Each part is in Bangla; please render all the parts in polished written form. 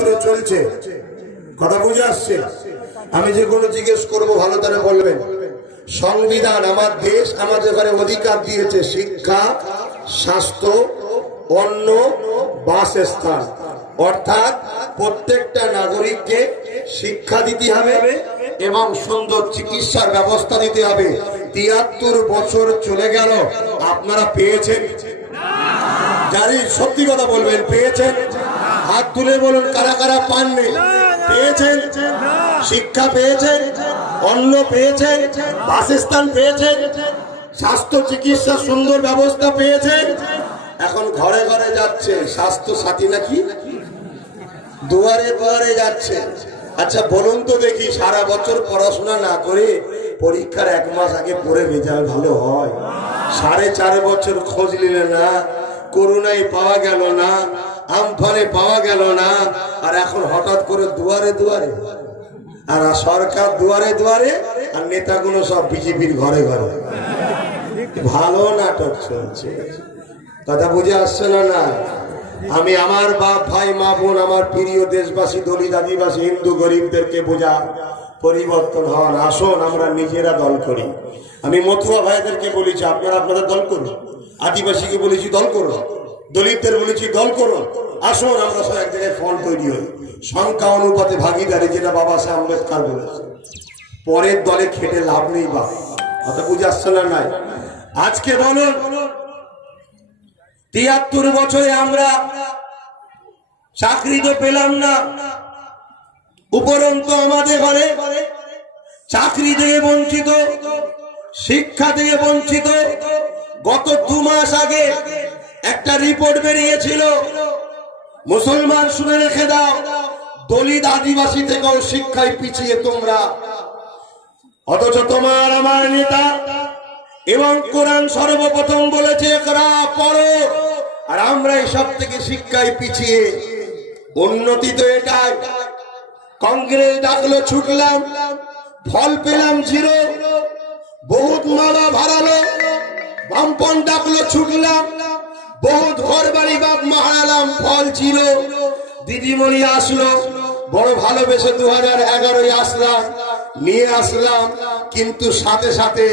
রাত্রে চলছে, কথা বুঝে আসছে? আমি যে কোনো জিজ্ঞেস করবো ভালো করে বলবেন। সংবিধান আমার দেশ আমাদের ঘরে অধিকার দিয়েছে শিক্ষা, স্বাস্থ্য, অন্ন, বাসস্থান, অর্থাৎ প্রত্যেকটা নাগরিককে শিক্ষা দিতে হবে এবং সুন্দর চিকিৎসার ব্যবস্থা দিতে হবে। ৭৩ বছর চলে গেল, আপনারা পেয়েছেন? জানি, সত্যি কথা বলবেন, পেয়েছেন? হাত তুলে বলুন কারা কারা পাননি। পেয়েছেন? শিক্ষা পেয়েছেন, অন্ন পেয়েছেন, বাসস্থান পেয়েছেন, স্বাস্থ্য চিকিৎসা সুন্দর ব্যবস্থা পেয়েছেন। এখন ঘরে ঘরে যাচ্ছে স্বাস্থ্য সাথী, নাকি দুয়ারে দুয়ারে যাচ্ছে। আচ্ছা বলুন তো দেখি, সারা বছর পড়াশোনা না করে পরীক্ষার 1 মাস আগে পড়ে রেজাল্ট ভালো হয়? 4.5 বছর খোঁজ নিলে না, করোনায় পাওয়া গেল না, আমফানে পাওয়া গেল না, আর এখন হঠাৎ করে দুয়ারে দুয়ারে। আর সরকার দুয়ারে দুয়ারে, আর নেতাগুলো সব বিজেপির ঘরে ঘরে। ভালো নাটক চলছে, কথা বুঝে আসছে না? না, আমি আমার বাপ ভাই মা বোন, আমার প্রিয় দেশবাসী, দলিত আদিবাসী হিন্দু গরিবদেরকে বোঝা, পরিবর্তন হন, আসুন আমরা নিজেরা দল করি। আমি মথুয়া ভাইদেরকে বলেছি আপনারা আপনাদের দল করুন, আদিবাসীকে বলেছি দল করুন, দলিতদের বলেছি দল করুন, আসুন আমরা সব এক জায়গায় ফল তৈরি হই, সংখ্যা অনুপাতে ভাগিদারি, যেটা বাবা সাহেব আম্বেদকর বলেছে। পরের দলে খেটে লাভ নেই বা, কথা বুঝে আসছে না? নাই, আজকে বলুন ৭৩ বছরে আমরা চাকরি তো পেলাম না, উপরন্তু আমাদের ঘরে চাকরি থেকে বঞ্চিত, শিক্ষা থেকে বঞ্চিত। গত 2 মাস আগে একটা রিপোর্ট বেরিয়েছিল, মুসলমান শুনে রেখে দাও, দলিত আদিবাসী থেকেও শিক্ষায় পিছিয়ে তোমরা। অথচ তোমার আমার নেতা এবং কোরআন সর্বপ্রথম বলেছে একরা পড়ো, আর আমরা সব থেকে শিক্ষায় পিছিয়ে। উন্নতি তো এটাই, কংগ্রেস ডাকলো ছুটলাম, ফল পেলাম 0। বহুত মালা ভাড়ালো, বামপন ডাকলো ছুটলাম, বহুত ঘর বাড়ি বাপ মা হারালাম, ফল ছিল। দিদিমণি আসলো, বড় ভালোবেসে 2011 আসলাম, নিয়ে আসলাম, কিন্তু সাথে সাথে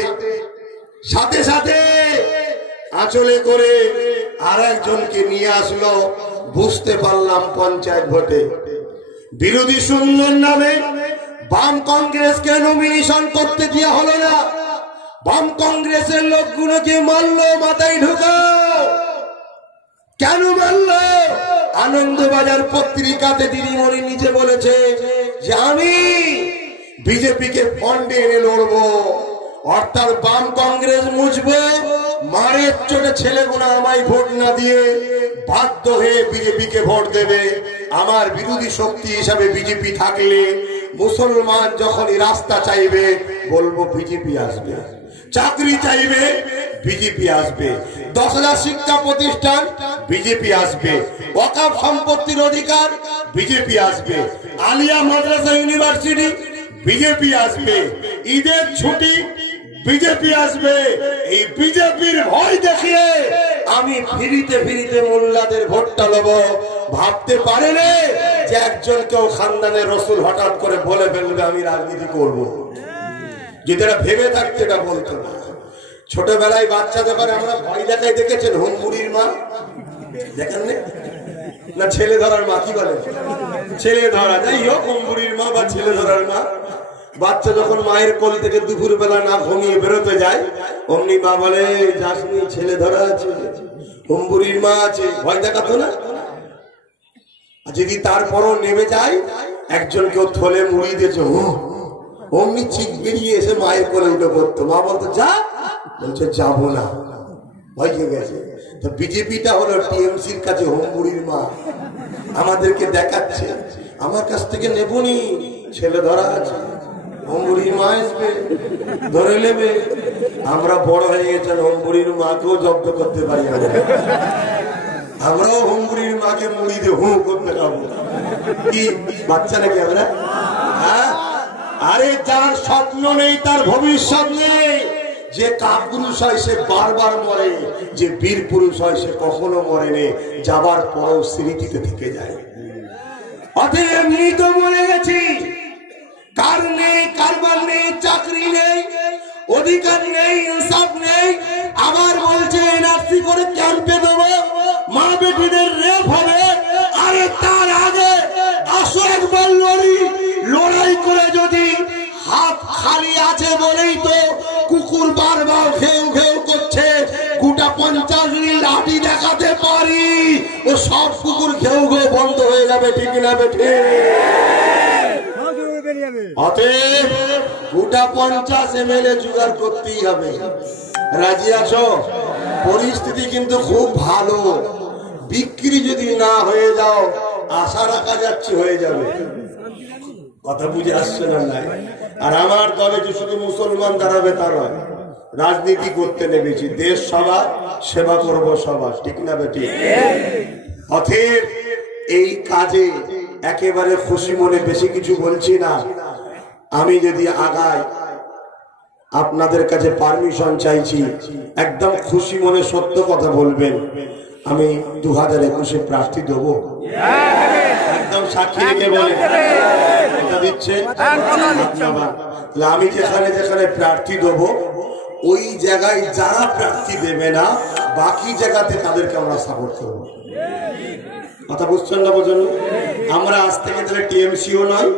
আঁচলে করে আর একজনকে নিয়ে আসলো। বুঝতে পারলাম পঞ্চায়েত ভোটে বিরোধী শূন্যর নামে বাম কংগ্রেসকে নমিনেশন করতে দেওয়া হলো না। বাম কংগ্রেসের লোকগুলোকে মারলো, মাথায় ঢুকাও। কেন মারলো? আনন্দবাজার পত্রিকাতে দিদিমণি নিজে বলেছে যে আমি বিজেপিকে ফন্ডে এনে লড়বো, অর্থাৎ বাম কংগ্রেস মুছবো, মারের চোটে ছেলেগুলো আমায় ভোট না দিয়ে বাধ্য হয়ে বিজেপিকে ভোট দেবে। আমার বিরোধী শক্তি হিসাবে বিজেপি থাকলে মুসলমান যখনই রাস্তা চাইবে বলবো বিজেপি আসবে, চাকরি চাইবে বিজেপি আসবে, 10,000 শিক্ষা প্রতিষ্ঠান বিজেপি আসবে, ওয়াকফ সম্পত্তির অধিকার বিজেপি আসবে, আলিয়া মাদ্রাসা ইউনিভার্সিটি বিজেপি আসবে, ঈদের ছুটি বিজেপি আসবে। এই বিজেপির ভয় দেখিয়ে আমি ফিরিতে ফিরিতে মোল্লাদের ভোটটা নেব। ভাবতে পারেন যে একজন কেউ খানদানের রসুল হঠাৎ করে বলে ফেলবে আমি রাজনীতি করব। যদি এরা ভেবে থাকতে এটা বলতো না। ছোটবেলায় বাচ্চাদের ব্যাপারে আমরা ভয় দেখাই, দেখেছেন? হুমবুড়ির মা দেখেন না, ছেলে ধরার মা, কি বলে ছেলে ধরা, যাই হোক হুমবুড়ির মা বা ছেলে ধরার মা। বাচ্চা যখন মায়ের কোল থেকে দুপুর বেলা না ঘুমিয়ে বেরোতে যায়, অমনি মা বলে যাসনি, ছেলে ধরা আছে, হুমবুড়ির মা আছে, ভয় দেখাতো না। যদি তারপরও নেমে যায়, একজন কেউ থলে মুড়িয়ে দিয়েছে, অমনি চিক বেরিয়ে এসে মায়ের কোলে উঠে পড়তো। মা বলতো যা, বলছে যাবো না, ভয় খেয়ে গেছে। তো বিজেপিটা হলো টিএমসির কাছে হুমবুড়ির মা, আমাদেরকে দেখাচ্ছে আমার কাছ থেকে নেবনি, ছেলে ধরা আছে, হুমবুড়ির মা আসবে ধরে নেবে। আমরা বড় হয়ে গেছেন, হুমবুড়ির মাকেও জব্দ করতে পারি, আমরাও হুমবুড়ির মাকে মুড়ি দিয়ে হু করতে পারবো। কি বাচ্চা নাকি আমরা? হ্যাঁ, আরে যার স্বপ্ন নেই তার ভবিষ্যৎ নেই। যে কাপুরুষ হয় সে বারবার মরে, যে বীর পুরুষ হয় সে কখনো মরে নেই, যাবার পরও স্মৃতিতে থেকে যায়। অতএব এমনি তো মরে গেছি, কার নেই, কারবার নেই, চাকরি নেই, অধিকার নেই, ইনসাফ নেই। আবার বলছে এনআরসি করে ক্যাম্পে দেবো, মা বেটিদের রেপ হবে। আরে তার আগে আসো একবার লড়াই করে, যদি হাত খালি আছে বলেই তো কুকুর বারবার ঘেউ ঘেউ করছে, গোটা 50 লাঠি দেখাতে পারি, ও সব কুকুর ঘেউ ঘেউ বন্ধ হয়ে যাবে। ঠিক না বেঠে? অতএব গোটা 50 MLA জোগাড় করতেই হবে। রাজি আছো? পরিস্থিতি কিন্তু খুব ভালো, বিক্রি যদি না হয়ে যাও আশা রাখা যাচ্ছে হয়ে যাবে। কথা বুঝে আসছে না? নাই। আর আমার দলে যে শুধু মুসলমান দাঁড়াবে তা নয়, রাজনীতি করতে নেমেছি, দেশ সবার সেবা করব সবার। ঠিক না বেটি? অতএব এই কাজে একেবারে খুশি মনে, বেশি কিছু বলছি না। আমি যদি আগাই, আপনাদের কাছে পারমিশন চাইছি, একদম খুশি মনে সত্য কথা বলবেন। আমি 2021-এ প্রার্থী দেব, একদম সাক্ষী রেখে বলেন। এটা দিচ্ছে? আমি যেখানে যেখানে প্রার্থী দেব, ওই জায়গায় যারা প্রার্থী দেবে না, বাকি জায়গাতে তাদেরকে আমরা সাপোর্ট করবো। কথা বুঝছেন না? বোঝেন? আমরা আজ থেকে তাহলে টিএমসিও নয়,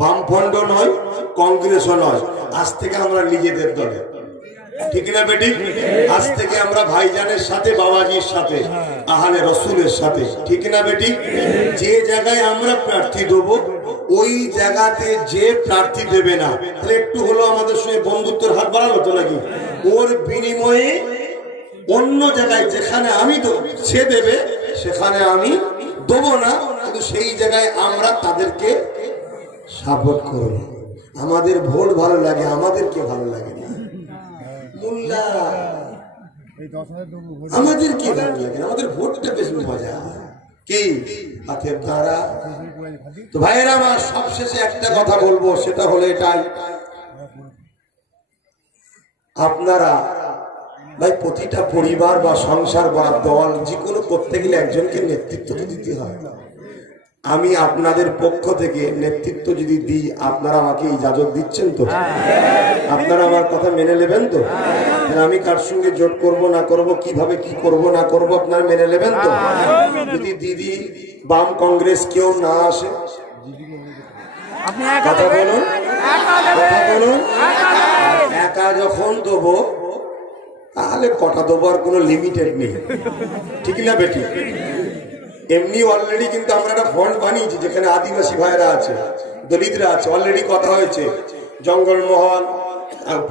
বামফ্রন্ট নয়, কংগ্রেসও নয়, আজ থেকে আমরা নিজেদের দলে। ঠিক না বেটি? আজ থেকে আমরা ভাইজানের সাথে, বাবাজির সাথে, আহলে রসুলের সাথে। ঠিক না বেটি? যে জায়গায় আমরা প্রার্থী দেবো, ওই জায়গাতে যে প্রার্থী দেবে না, তাহলে একটু হলো আমাদের সঙ্গে বন্ধুত্বের হাত বাড়ালো তো নাকি? ওর বিনিময়ে অন্য জায়গায় যেখানে আমি সে দেবে, সেখানে আমি দেবো না, কিন্তু সেই জায়গায় আমরা তাদেরকে সাপোর্ট করব। আমাদের ভোট ভালো লাগে, আমাদেরকে ভালো লাগে না। মোল্লা আমাদের কি ভালো লাগে, আমাদের ভোটটা বেশ মজা কি হাতে দ্বারা। তো ভাইয়েরা আমার, সবশেষে একটা কথা বলবো, সেটা হলো এটাই, আপনারা ভাই প্রতিটা পরিবার বা সংসার বা দল যে কোনো করতে গেলে একজনকে নেতৃত্ব তো দিতে হয়। আমি আপনাদের পক্ষ থেকে নেতৃত্ব যদি দিই, আপনারা আমাকে ইজাজত দিচ্ছেন তো? আপনারা আমার কথা মেনে নেবেন তো? আমি কার সঙ্গে জোট করব না করব, কিভাবে কি করব না করব, আপনারা মেনে নেবেন তো? যদি দিদি বাম কংগ্রেস কেউ না আসে, কথা বলুন, কথা বলুন, একা যখন দেবো তাহলে কটা দেবো, আর কোনো লিমিটেড নেই। ঠিক না বেটি? এমনি অলরেডি কিন্তু আমরা একটা ফন্ড বানিয়েছি, যেখানে আদিবাসী ভাইরা আছে, দলিতরা আছে, অলরেডি কথা হয়েছে। জঙ্গলমহল,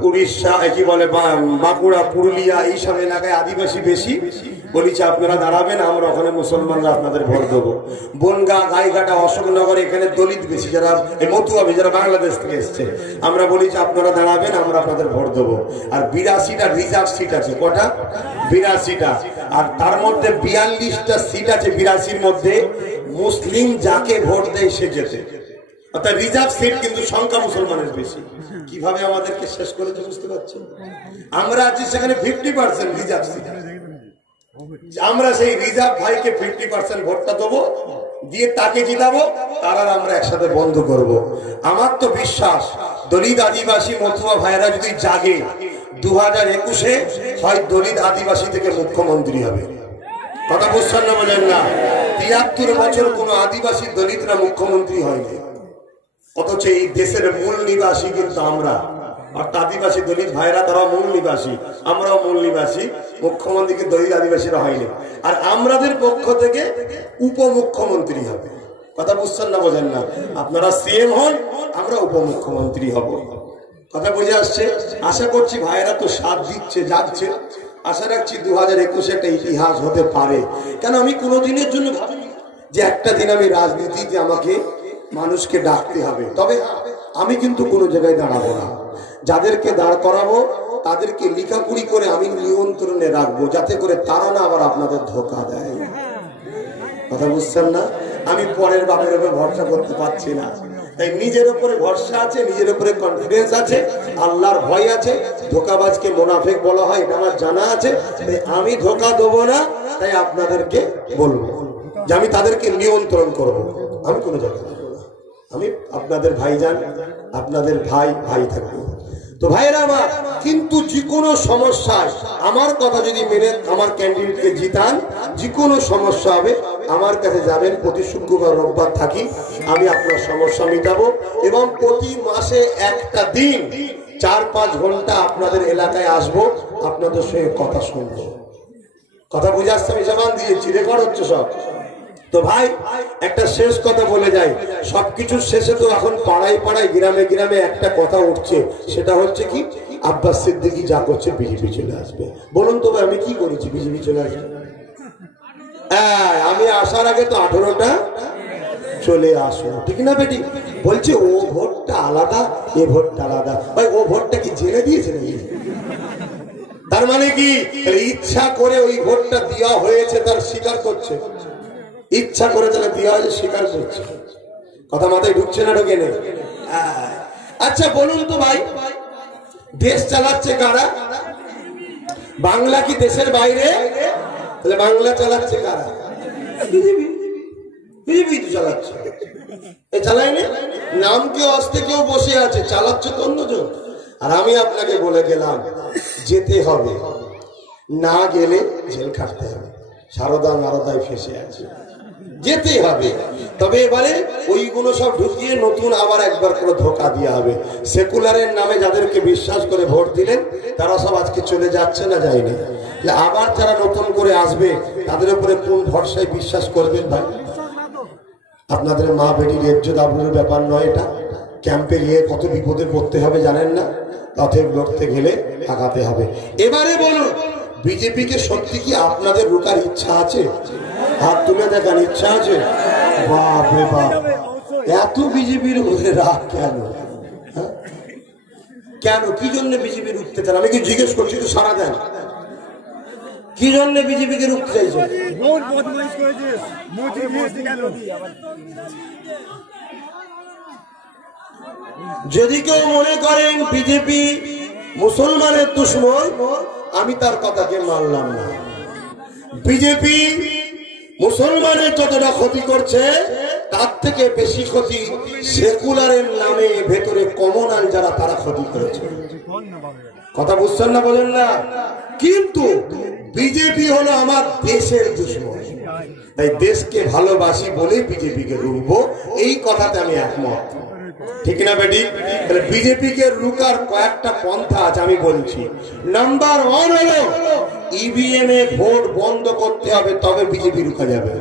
উড়িষ্যা, কি বলে বাঁকুড়া, পুরুলিয়া, এইসব এলাকায় আদিবাসী বেশি। বলেছে আপনারা দাঁড়াবেন, আমরা ওখানে মুসলমানরা আপনাদের ভোট দেবো। বনগা, গাইঘাটা, অশোকনগর, এখানে দলিত বেশি, যারা মতুয়াবি, যারা বাংলাদেশ থেকে এসছে। আমরা বলেছি আপনারা দাঁড়াবেন, আমরা আপনাদের ভোট দেবো। আর 82টা রিজার্ভ সিট আছে। কটা? 82টা। আর তার মধ্যে 42টা সিট আছে 82-র মধ্যে, মুসলিম যাকে ভোট দেয় সে জেতে। অর্থাৎ রিজার্ভ সিট কিন্তু সংখ্যা মুসলমানের বেশি। কিভাবে আমাদেরকে শেষ করেছে বুঝতে পারছেন? আমরা আছি সেখানে 50% রিজার্ভ সিট। আমরা সেই রিজার্ভ ভাইকে 50% ভোটটা দেবো, দিয়ে তাকে জিতাবো, তারা আমরা একসাথে বন্ধ করব। আমার তো বিশ্বাস, দলিত আদিবাসী মতুয়া ভাইরা যদি জাগে, 2021-এ হয় দলিত আদিবাসী থেকে মুখ্যমন্ত্রী হবে। কথা বুঝছেন না? বলেন না? 73 বছর কোন আদিবাসী দলিতরা মুখ্যমন্ত্রী হয়নি, অথচ এই দেশের মূল নিবাসী কিন্তু আমরা। আর আদিবাসী দলিত ভাইরা তারা মূল নিবাসী, আমরাও মূল নিবাসী। মুখ্যমন্ত্রীকে দলিত আদিবাসীরা হয়নি। আর আমাদের পক্ষ থেকে উপমুখ্যমন্ত্রী হবে। কথা বুঝছেন না? বোঝেন না? আপনারা সিএম হন, আমরা উপমুখ্যমন্ত্রী হব। কথা বুঝে আসছে? আশা করছি ভাইয়েরা তো সাথ দিচ্ছে, যাচ্ছে। আশা রাখছি 2021 একটা ইতিহাস হতে পারে। কেন আমি কোনোদিনের জন্য ভাবিনি যে একটা দিন আমি রাজনীতিতে আমাকে মানুষকে ডাকতে হবে। তবে আমি কিন্তু কোনো জায়গায় দাঁড়াবো না। যাদেরকে দাঁড় করাবো তাদেরকে লিখাকুড়ি করে আমি নিয়ন্ত্রণে রাখবো, যাতে করে তারা না আবার আপনাদের ধোঁকা দেয়। কথা বুঝছেন না? আমি পরের বাপের উপরে ভরসা করতে পারছি না, তাই নিজের উপরে ভরসা আছে, নিজের উপরে কনফিডেন্স আছে, আল্লাহর ভয় আছে। ধোঁকাবাজকে মুনাফিক বলা হয়, এটা আমার জানা আছে। তাই আমি ধোঁকা দেবো না, তাই আপনাদেরকে বলবো যে আমি তাদেরকে নিয়ন্ত্রণ করব। আমি কোনো জায়গায় যাবো না। আমি আপনাদের ভাইজান, আপনাদের ভাই ভাই থাকবো। তো ভাইরা আমার, কিন্তু যে কোনো সমস্যায় আমার কথা যদি মেনে আমার ক্যান্ডিডেটকে জিতান, যে কোনো সমস্যা হবে আমার কাছে যাবেন। প্রতি শুক্রবার রোববার থাকি, আমি আপনার সমস্যা মিটাবো এবং প্রতি মাসে একটা দিন 4-5 ঘন্টা আপনাদের এলাকায় আসবো, আপনাদের সঙ্গে কথা শুনবো। কথা বুঝে আসছে? আমি জবান দিয়েছি, রেকর্ড হচ্ছে সব। তো ভাই একটা শেষ কথা বলে যাই, সবকিছুর শেষে তো এখন পাড়ায় পাড়ায় গ্রামে গ্রামে একটা কথা উঠছে, সেটা হচ্ছে কি, আব্বাস সিদ্দিকী যা করছে বিজেপি চলে আসবে। বলুন তো ভাই, আমি কি করেছি বিজেপি চলে আসবে? আমি আসার আগে তো 18টা চলে আসো, ঠিক না বেটি? বলছে ও ভোটটা আলাদা, এ ভোটটা আলাদা। ভাই ও ভোটটা কি জেনে দিয়েছে নাকি? তার মানে কি ইচ্ছা করে ওই ভোটটা দেওয়া হয়েছে, তার স্বীকার করছে, ইচ্ছা করে যারা দেওয়া হয়েছে স্বীকার করছে। কথা মাথায় ঢুকছে না? ঢোকে না? আচ্ছা বলুন তো ভাই, দেশ চালাচ্ছে কারা? বাংলা কি দেশের বাইরে? তাহলে বাংলা চালাচ্ছে কারা? বিজেপি। বিজেপি তো চালাচ্ছে, এ চালায়নি? নাম কেউ আসতে কেউ বসে আছে, চালাচ্ছে তো অন্যজন। আর আমি আপনাকে বলে গেলাম, যেতে হবে, না গেলে জেল খাটতে হবে। সারদা নারদায় ফেসে আছে, যেতে হবে। তবে এবারে ওইগুলো সব ঢুকিয়ে নতুন আবার একবার করে ধোকা দিয়ে হবে। সেকুলারের নামে যাদেরকে বিশ্বাস করে ভোট দিলেন তারা সব আজকে চলে যাচ্ছে না, যায়নি। আবার যারা নতুন করে আসবে তাদের উপরে কোন ভরসায় বিশ্বাস করবেন ভাই? আপনাদের মা বেটির ইজ্জত আবরুর ব্যাপার নয় এটা। ক্যাম্পে গিয়ে কত বিপদে পড়তে হবে জানেন না? অতএব লড়তে গেলে আগাতে হবে। এবারে বলুন, বিজেপিকে সত্যি কি আপনাদের রুকার ইচ্ছা আছে? হাত তুলে দেখান, ইচ্ছা আছে? বাপ রে বাপ, এত বিজেপির উপরে রাগ কেন? কেন, কি জন্য বিজেপি রুখতে চান? আমি কি জিজ্ঞেস করছি, তো সারা দেন। কি জন্য বিজেপিকে রুখতে চাইছে? যদি কেউ মনে করেন বিজেপি মুসলমানের দুশমন, আমি তার কথাকে মানলাম না। বিজেপি মুসলমানের যতটা ক্ষতি করছে তার থেকে বেশি ক্ষতি সেকুলারের নামে ভেতরে কমনাল যারা, তারা ক্ষতি করেছে। কথা বুঝছেন না? বলেন না? কিন্তু বিজেপি হলো আমার দেশের দুশমন, তাই দেশকে ভালোবাসি বলে বিজেপিকে রুখবো, এই কথাতে আমি একমত, ঠিক না বেটি? তাহলে বিজেপিকে রুকার কয়েকটা পন্থা আছে, আমি বলছি। নাম্বার 1 হলো ইভিএম এ ভোট বন্ধ করতে হবে, তবে বিজেপি রুখা যাবে।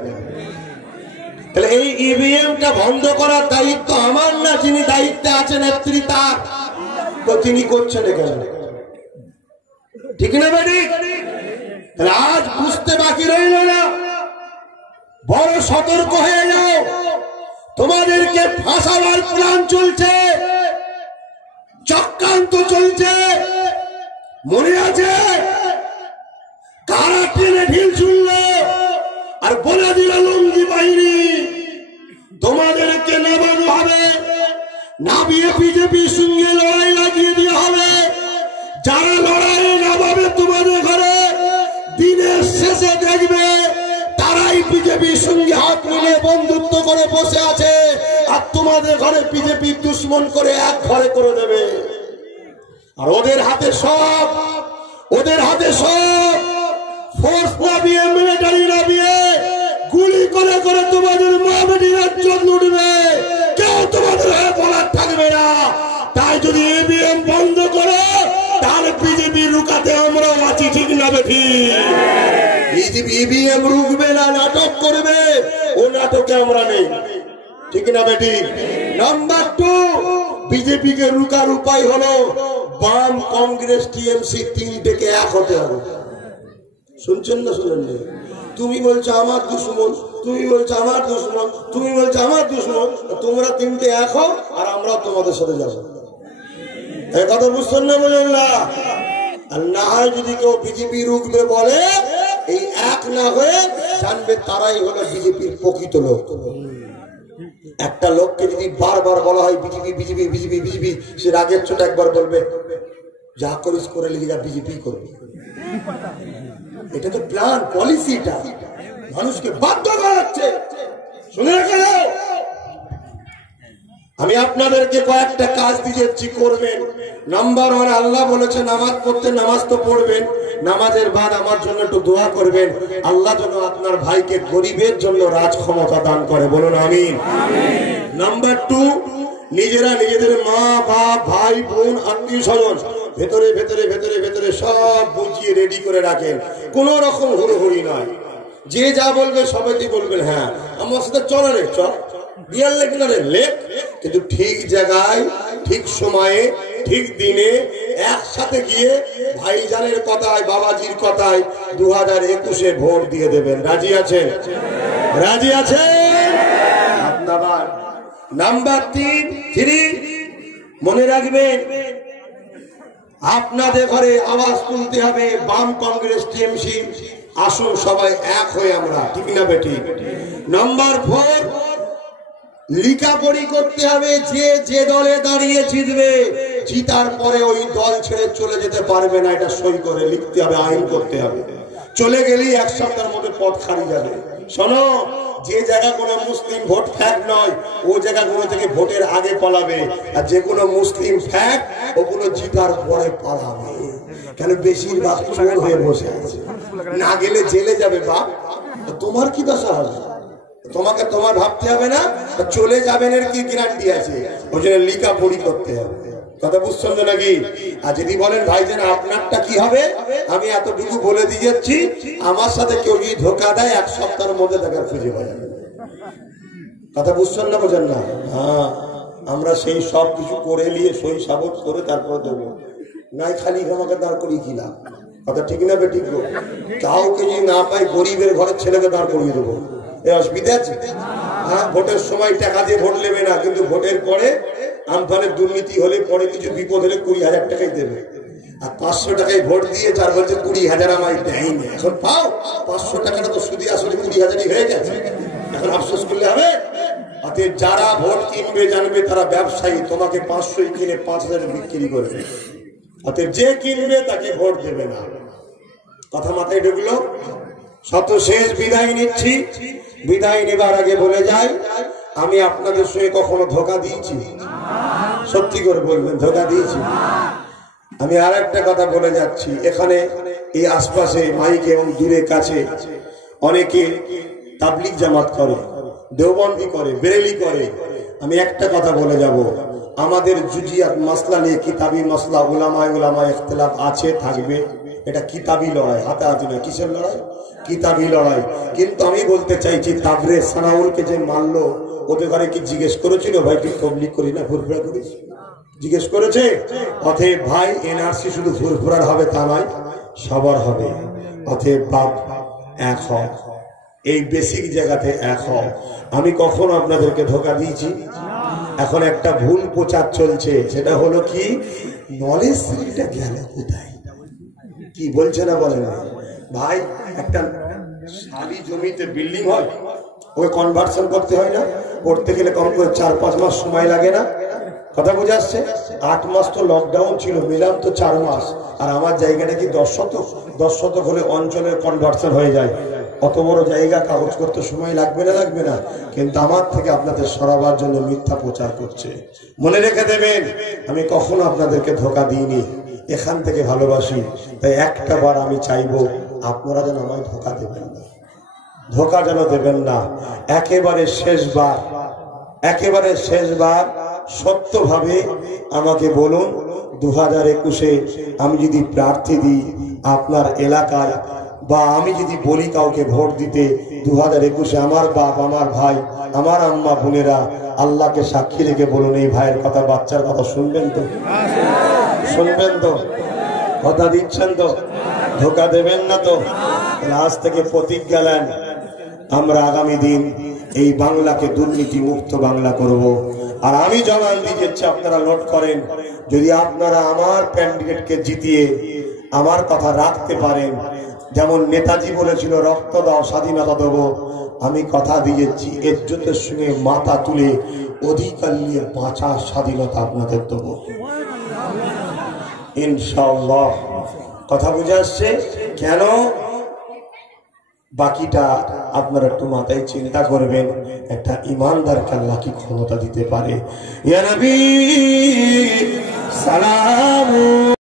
তাহলে এই ইভিএমটা বন্ধ করার দায়িত্ব আমার না, যিনি দায়িত্বে আছেন নেত্রী তার, তো তিনি করছেন কেন? ঠিক না বেটি? তাহলে আজ বুঝতে বাকি রইল না, বড় সতর্ক হয়ে যাও। তোমাদেরকে ফাঁসাবার প্ল্যান চলছে, চক্রান্ত চলছে, মনে আছে? কারা ট্রেনে ঢিল ছুড়ল আর বলে দিল লুঙ্গি বাহিনী, তোমাদেরকে নামানো হবে, নামিয়ে বিজেপির সঙ্গে লড়াই লাগিয়ে দেওয়া হবে। যারা লড়াই নামাবে তোমাদের ঘরে, দিনের শেষে দেখবে তারাই বিজেপির সঙ্গে হাত মিলে বন্ধুত্ব করে বসে আছে, আর তোমাদের ঘরে বিজেপির দুশ্মন করে এক ঘরে করে দেবে। আর ওদের হাতে সব, ওদের হাতে সব ফোর্স নামিয়ে, মিলিটারি নামিয়ে গুলি করে করে তোমাদের মা বেটির ইজ্জত লুটবে, কেউ তোমাদের হয়ে বলার থাকবে না। তাই যদি ইভিএম বন্ধ করো, তাহলে বিজেপি রুকাতে আমরাও আছি, ঠিক না বেঠি? ইভিএম রুকবে না, নাটক করবে, ও নাটকে আমরা নেই, ঠিক না বেটি? নাম্বার 2, বিজেপিকে রুকার উপায় হলো বাম, কংগ্রেস, টিএমসি তিনটেকে এক হতে হবে। শুনছেন না? শুনেন না? তুমি বলছো আমার দুশ্মন, তুমি বলছো আমার দুশ্মন, তুমি বলছো আমার দুশ্মন, তোমরা তিনটে এক হও আর আমরাও তোমাদের সাথে যাবো। এই কথা বুঝছেন না? বলেন না? আর না হয় যদি কেউ বিজেপি রুখবে বলে, এই এক না হয়ে জানবে তারাই হলো বিজেপির প্রকৃত লোক। একটা লোককে যদি বারবার বলা হয় বিজেপি বিজেপি বিজেপি বিজেপি, সে রাগের চোট একবার বলবে যা করিস করে লিখে যা, বিজেপি করবে। এটা তো প্ল্যান, পলিসিটা মানুষকে বাধ্য করাচ্ছে। শুনে রাখো, আমি আপনাদেরকে কয়েকটা কাজ দিয়েছি, করবেন। নাম্বার 1, আল্লাহ বলেছে নামাজ পড়তে, নামাজ তো পড়বেন, নামাজের বাদ আমার জন্য একটু দোয়া করবেন, আল্লাহ যেন আপনার ভাইকে গরিবের জন্য রাজ ক্ষমতা দান করে, বলুন আমিন। নাম্বার 2, নিজেরা নিজেদের মা বাপ ভাই বোন আত্মীয় স্বজন ভেতরে ভেতরে ভেতরে ভেতরে সব বুঝিয়ে রেডি করে রাখেন, কোন রকম হুড়োহুড়ি নয়। যে যা বলবে সবাইকে বলবেন হ্যাঁ আমার সাথে চল রে, চল বিয়ার লেখ না রে লেখ, কিন্তু ঠিক জায়গায় ঠিক সময়ে ঠিক দিনে একসাথে গিয়ে ভাইজানের কথায় বাবাজির কথায় 2021-এ ভোট দিয়ে দেবেন। রাজি আছেন? রাজি আছেন? আপনার নাম্বার 3 মনে রাখবেন, আপনাদের ঘরে আওয়াজ তুলতে হবে বাম কংগ্রেস টিএমসি, আসুন সবাই এক হয়ে আমরা, ঠিক না বেটি? নাম্বার 4, লিখাপড়ি করতে হবে, যে যে দলে দাঁড়িয়ে জিতবে জিতার পরে ওই দল ছেড়ে চলে যেতে পারবে না, এটা সই করে লিখতে হবে, আইন করতে হবে। চলে গেলেই 1 সপ্তাহের মধ্যে পথ খালি যাবে। শোনো, যে জায়গা কোনো মুসলিম ভোট ফ্যাক্ট নয় ও জায়গাগুলো থেকে ভোটের আগে পালাবে, আর যে কোনো মুসলিম ফ্যাক্ট ওগুলো জিতার পরে পালাবে। কেন? বেশিরভাগ চোর হয়ে বসে আছে, না গেলে জেলে যাবে। বাপ, তোমার কি দশা হবে? তোমাকে তোমার ভাবতে হবে না, চলে যাবেন এর কি গ্যারান্টি আছে? ওই জন্য লিখাপড়ি করতে হবে। কথা বুঝছেন তো নাকি? আর যদি বলেন ভাইজান আপনারটা কি হবে, আমি এতটুকু বলে দিয়ে যাচ্ছি, আমার সাথে কেউ যদি ধোকা দেয় 1 সপ্তাহের মধ্যে তাকে খুঁজে পাওয়া যাবে। কথা বুঝছেন না? বোঝেন না? হ্যাঁ, আমরা সেই সব কিছু করে নিয়ে সই সাবত করে তারপরে দেবো, নাই খালি আমাকে দাঁড় করিয়ে কিনা। কথা ঠিক না বে? ঠিক। কাউকে যদি না পাই গরিবের ঘরের ছেলেকে দাঁড় করিয়ে দেবো, এই অসুবিধা আছে? হ্যাঁ, ভোটের সময় টাকা দিয়ে ভোট নেবে না, কিন্তু ভোটের পরে আমফানের দুর্নীতি হলে পরে কিছু বিপদ হলে 20,000 টাকাই দেবে। আর 500 টাকায় ভোট দিয়ে চার বলছে 20,000 আমায় দেয়নি। এখন পাও 500 টাকাটা তো সুদী আসলে 20,000ই হয়ে গেছে, এখন আফসোস করলে হবে? অতএব যারা ভোট কিনবে জানবে তারা ব্যবসায়ী, তোমাকে 500 কিনে 5,000 বিক্রি করবে। অতএব যে কিনবে তাকে ভোট দেবে না। কথা মাথায় ঢুকলো? শত শেষ বিদায় নিচ্ছি। বিদায় নেবার আগে বলে যাই, আমি আপনাদের সঙ্গে কখনো ধোকা দিয়েছি? সত্যি করে বলবেন, ধোকা দিয়েছি? আমি আর একটা কথা বলে যাচ্ছি, এখানে এই আশপাশে মাইকে এবং দূরে কাছে অনেকে তাবলিগ জামাত করে, দেওবন্দি করে, বেরেলি করে। আমি একটা কথা বলে যাব, আমাদের জুজিয়াত মাসলা নিয়ে কিতাবি মাসলা উলামায়ে ইখতিলাফ আছে, থাকবে। এটা কিতাবি লড়াই, হাতাহাতি না। কিসের লড়াই? কিতাবি লড়াই। কিন্তু আমি বলতে চাইছি, তাবরে সানাউলকে যে মারলো, ওদের ঘরে কি জিজ্ঞেস করেছিল ভাই তুই তবলিগ করি না ফুরফুরা করিস? জিজ্ঞেস করেছে? অতএব ভাই, এনআরসি শুধু ফুরফুরার হবে তা নয়, সবার হবে। অতএব বাপ এক হও, এই বেসিক জায়গাতে এক হও। আমি কখনো আপনাদেরকে ধোকা দিয়েছি? এখন একটা ভুল প্রচার চলছে, সেটা হলো কি, নলেজ সিটিটা গেল কোথায়? কি বলছে না বলে না ভাই? একটা শালি জমিতে বিল্ডিং হয়, ওই কনভার্সন করতে হয় না? করতে গেলে কম করে 4-5 মাস সময় লাগে না? কথা বুঝে আসছে? 8 মাস তো লকডাউন ছিল, মিলাম তো 4 মাস। আর আমার জায়গাটা কি 10 শতক? 10 শতক হলে অঞ্চলের কনভার্সন হয়ে যায়। অত বড় জায়গা কাগজ করতে সময় লাগবে না? লাগবে না? কিন্তু আমার থেকে আপনাদের সরাবার জন্য মিথ্যা প্রচার করছে। মনে রেখে দেবেন, আমি কখনো আপনাদেরকে ধোকা দিইনি, এখান থেকে ভালোবাসি। তাই একটা বার আমি চাইবো আপনারা যেন আমায় ধোকা দেবেন না, ধোকা যেন দেবেন না। একেবারে শেষবার, একেবারে শেষবার সত্যভাবে আমাকে বলুন, 2021-এ আমি যদি প্রার্থী দিই আপনার এলাকায়, বা আমি যদি বলি কাউকে ভোট দিতে 2021-এ, আমার বাপ, আমার ভাই, আমার আম্মা বোনেরা আল্লাহকে সাক্ষী রেখে বলুন, এই ভাইয়ের কথা, বাচ্চার কথা শুনবেন তো? শুনবেন তো? কথা দিচ্ছেন তো? ধোকা দেবেন না তো? আজ থেকে প্রতিজ্ঞা নেন, আমরা আগামী দিন এই বাংলাকে দুর্নীতি মুক্ত বাংলা করব। আর আমি জবান দিয়েছি, আপনারা নোট করেন, যদি আপনারা আমার ক্যান্ডিডেটকে জিতিয়ে আমার কথা রাখতে পারেন, যেমন নেতাজি বলেছিল রক্ত দাও স্বাধীনতা দেবো, আমি কথা দিয়েছি ইজ্জতের সঙ্গে মাথা তুলে অধিকার নিয়ে বাঁচার স্বাধীনতা আপনাদের দেবো ইনশাআল্লাহ। কথা বুঝে আসছে? কেন? বাকিটা আপনারা একটু মাথায় চিন্তা করবেন, একটা ইমানদারকে আল্লাহ কি ক্ষমতা দিতে পারে। ইয়া নবী সালাম